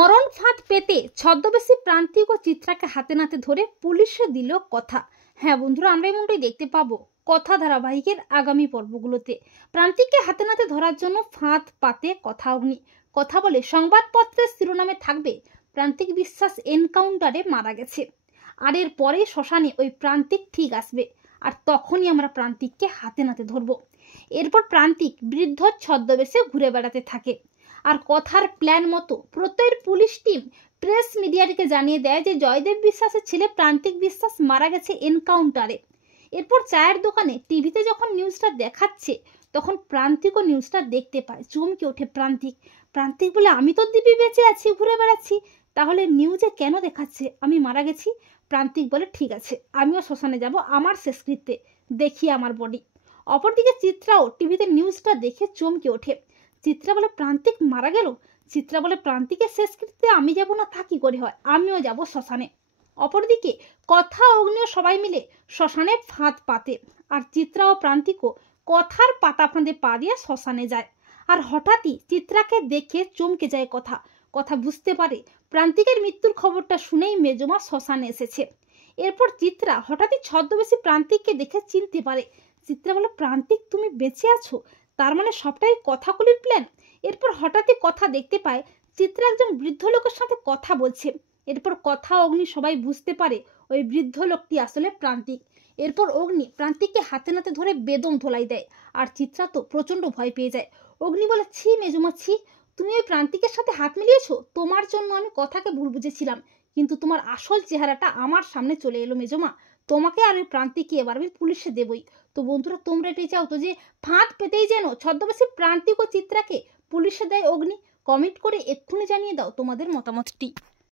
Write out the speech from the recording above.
মরণ ফাঁদ পেতে ছদ্মবেশী প্রান্তিক ও চিত্রাকে হাতে নাতে ধরে পুলিশে দিল কথা। হ্যাঁ বন্ধুরা, আমরা এমনটাই দেখতে পাবো কথা ধারাবাহিকের আগামী পর্বগুলোতে। প্রান্তিককে হাতে নাতে ধরার জন্য ফাঁদ পাতে কথা অগ্নি। কথা বলে সংবাদপত্রের শিরোনামে থাকবে প্রান্তিক বিশ্বাস এনকাউন্টারে মারা গেছে, আর এর পরে শ্মশানে ওই প্রান্তিক ঠিক আসবে, আর তখনই আমরা প্রান্তিককে হাতে নাতে ধরবো। এরপর প্রান্তিক বৃদ্ধ ছদ্মবেশে ঘুরে বেড়াতে থাকে, আর কথার প্ল্যান মতো প্রত্যয়ের পুলিশ টিম প্রেস মিডিয়াকে জানিয়ে দেয় যে জয়দেব বিশ্বাসের ছেলে প্রান্তিক বিশ্বাস মারা গেছে এনকাউন্টারে। এরপর চায়ের দোকানে টিভিতে যখন নিউজটা দেখাচ্ছে, তখন প্রান্তিকও নিউজটা দেখতে পায়। চমকে ওঠে প্রান্তিক। প্রান্তিক বলে, আমি তো দিব্যি বেঁচে আছি, ঘুরে বেড়াচ্ছি, তাহলে নিউজে কেন দেখাচ্ছে আমি মারা গেছি? প্রান্তিক বলে, ঠিক আছে, আমিও শ্মশানে যাব আমার শেষকৃত্যে, দেখি আমার বডি। অপরদিকে চিত্রাও টিভিতে নিউজটা দেখে চমকে ওঠে। চিত্রা বলে, প্রান্তিক মারা গেল? চিত্রা বলে, প্রান্তিকের শেষকৃত্যে আমি যাব না, তা কি করে হয়, আমিও যাব শ্মশানে। অপরদিকে কথা অগ্নিও সবাই মিলে শ্মশানে ফাঁদ পাতে, আর চিত্রা ও প্রান্তিকও কথার পাতা ফাঁদে পা দিয়ে শ্মশানে যায়। আর হঠাৎই চিত্রাকে দেখে চমকে যায় কথা। কথা বুঝতে পারে প্রান্তিকের মৃত্যুর খবরটা শুনেই মেজমা শ্মশানে এসেছে। এরপর চিত্রা হঠাৎই ছদ্মবেশী প্রান্তিককে দেখে চিনতে পারে। চিত্রা বলে, প্রান্তিক তুমি বেঁচে আছো, তার মানে সবটাই কথাগুলির প্ল্যান। এরপর হঠাৎই কথা দেখতে পায় চিত্রা একজন বৃদ্ধ লোকের সাথে কথা বলছে। এরপর কথা অগ্নি সবাই বুঝতে পারে ওই বৃদ্ধ লোকটি আসলে প্রান্তিক। এরপর অগ্নি প্রান্তিককে হাতে নাতে ধরে বেদম ধোলাই দেয়, আর চিত্রা তো প্রচন্ড ভয় পেয়ে যায়। অগ্নি বলে, ছি মেজমা ছি, তুমি ওই প্রান্তিকের সাথে হাত মিলিয়েছো, তোমার জন্য আমি কথাকে ভুল বুঝেছিলাম, কিন্তু তোমার আসল চেহারাটা আমার সামনে চলে এলো মেজমা। তোমাকে আর ওই প্রান্তিককে এবার আমি পুলিশে দেবই। তো বন্ধুরা, তোমরা এটাই চাও তো যে ফাঁদ পেতেই যেন ছদ্মবেশী প্রান্তিক ও চিত্রাকে পুলিশে দেয় অগ্নি? কমেন্ট করে এক্ষুনি জানিয়ে দাও তোমাদের মতামতটি।